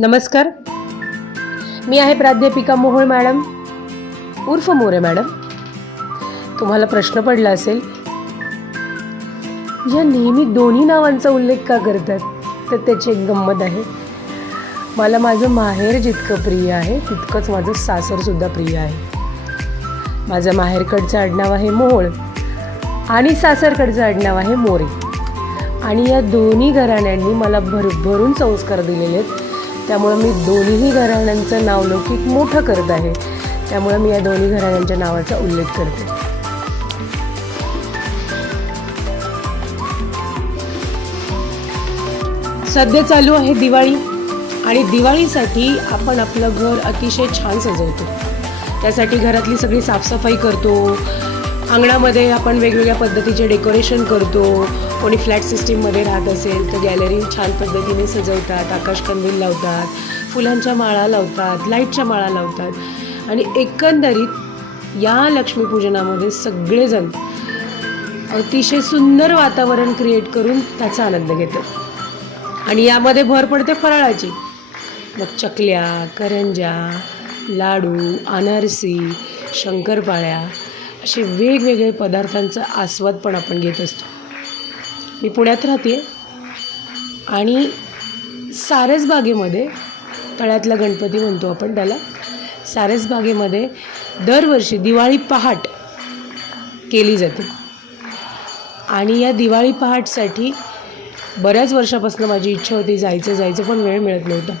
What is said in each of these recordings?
नमस्कार, मी आहे प्राध्यापिका मोहोळ मॅडम उर्फ मोरे मॅडम. तुम्हाला प्रश्न पडला असेल, या नेहमी दोन्ही नावांचा उल्लेख का करतात? तर त्याची एक गंमत आहे. मला माझं माहेर जितकं प्रिय आहे तितकंच माझं सासरसुद्धा प्रिय आहे. माझं माहेरकडचं आडनाव आहे मोहोळ आणि सासरकडचं आडनाव आहे मोरे. आणि या दोन्ही घराण्यांनी मला भरभरून संस्कार दिलेले आहेत. त्यामुळं मी दोन्हीही घराण्यांचं नावलौकिक मोठं करत आहे. त्यामुळं मी या दोन्ही घराण्यांच्या नावाचा उल्लेख करते. सध्या चालू आहे दिवाळी आणि दिवाळीसाठी आपण आपलं घर अतिशय छान सजवतो. त्यासाठी घरातली सगळी साफसफाई करतो. अंगणामध्ये आपण वेगवेगळ्या पद्धतीचे डेकोरेशन करतो. कोणी फ्लॅट सिस्टीममध्ये राहत असेल तर गॅलरी छान पद्धतीने सजवतात, आकाशकंदील लावतात, फुलांच्या माळा लावतात, लाईटच्या माळा लावतात आणि एकंदरीत या लक्ष्मीपूजनामध्ये सगळेजण अतिशय सुंदर वातावरण क्रिएट करून त्याचा आनंद घेतात. आणि यामध्ये भर पडते फराळाची. मग चकल्या, करंज्या, लाडू, अनारसी, शंकरपाळ्या असे वेगवेगळे पदार्थांचा आस्वाद पण आपण घेत असतो. मी पुण्यात राहते आणि सारसबागेमध्ये, तळ्यातला गणपती म्हणतो आपण त्याला, सारसबागेमध्ये दरवर्षी दिवाळी पहाट केली जाते. आणि या दिवाळी पहाटसाठी बऱ्याच वर्षापासून माझी इच्छा होती, जायचं पण वेळ मिळत नव्हता.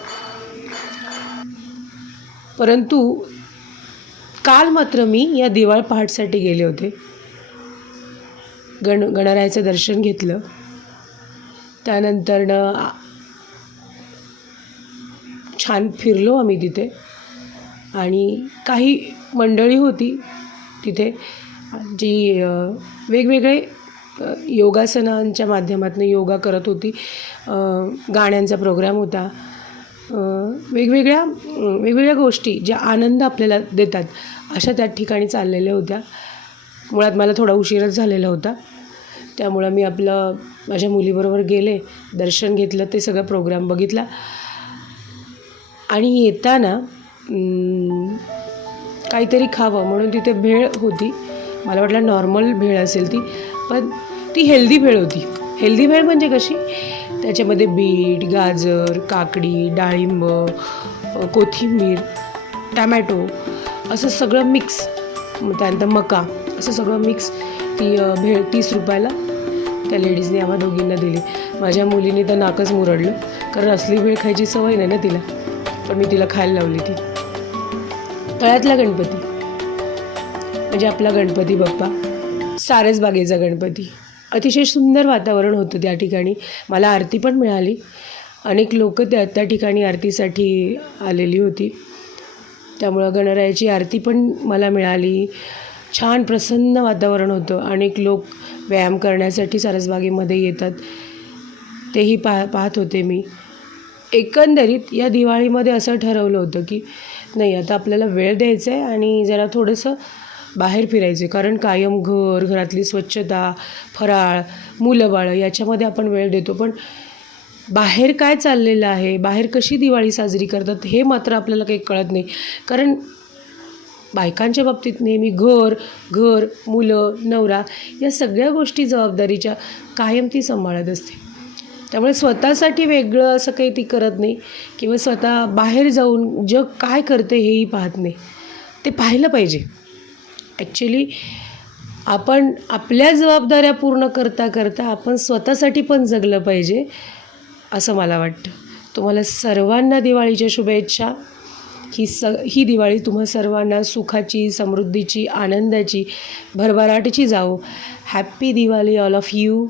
परंतु काल मात्र मी या दिवाळी पहाटसाठी गेले होते. गणरायाचं दर्शन घेतलं. त्यानंतरनं छान फिरलो आम्ही तिथे आणि काही मंडळी होती तिथे जी वेगवेगळे योगासनांच्या माध्यमातून योगा करत होती. गाण्यांचा प्रोग्राम होता. वेगवेगळ्या गोष्टी ज्या आनंद आपल्याला देतात अशा त्या ठिकाणी चाललेल्या होत्या. मुळात मला थोडा उशीरच झालेला होता. त्यामुळं मी माझ्या मुलीबरोबर गेले, दर्शन घेतलं, ते सगळं प्रोग्राम बघितला. आणि येताना काहीतरी खावं म्हणून तिथे भेळ होती. मला वाटलं नॉर्मल भेळ असेल ती, पण ती हेल्दी भेळ होती. हेल्दी भेळ म्हणजे कशी? त्याच्यामध्ये बीट, गाजर, काकडी, डाळिंब, कोथिंबीर, टमॅटो असं सगळं मिक्स, त्यानंतर मका, असं सगळं मिक्स ती भेळ 30 रुपयाला त्या लेडीजने आम्हा दोघींना दिली. माझ्या मुलीने तर नाकच मुरडलं, कारण असली भेळ खायची सवय नाही ना तिला, पण मी तिला खायला लावली ती. तळ्यातला गणपती म्हणजे आपला गणपती बाप्पा, सारसबागेचा गणपती. अतिशय सुंदर वातावरण होतं त्या ठिकाणी. मला आरती पण मिळाली. अनेक लोक त्या ठिकाणी आरतीसाठी आलेली होती. त्यामुळं गणरायाची आरती पण मला मिळाली. छान प्रसन्न वातावरण होतं. अनेक लोक व्यायाम करण्यासाठी सारसबागेमध्ये येतात, तेही पाहत होते मी. एकंदरीत या दिवाळीमध्ये असं ठरवलं होतं की नाही, आता आपल्याला वेळ द्यायचा आहे आणि जरा थोडंसं बाहेर फिरायचं आहे. कारण कायम घरातली स्वच्छता, फराळ, मुलं बाळं याच्यामध्ये आपण वेळ देतो. पण बाहेर काय चाललेलं आहे, बाहेर कशी दिवाळी साजरी करतात हे मात्र आपल्याला काही कळत नाही. कारण बायकांच्या बाबतीत नेहमी घर, मुलं, नवरा या सगळ्या गोष्टी जबाबदारीच्या कायम ती सांभाळत असते. त्यामुळे स्वतःसाठी वेगळं असं काही ती करत नाही किंवा स्वतः बाहेर जाऊन जग काय करते हेही पाहत नाही. ते पाहिलं पाहिजे. ॲक्च्युली आपण आपल्या जबाबदाऱ्या पूर्ण करता आपण स्वतःसाठी पण जगलं पाहिजे असं मला वाटतं. तुम्हाला सर्वांना दिवाळीच्या शुभेच्छा. ही दिवाळी तुम्हा सर्वांना सुखाची, समृद्धीची, आनंदाची, भरभराटीची जाओ. Happy Diwali all of you.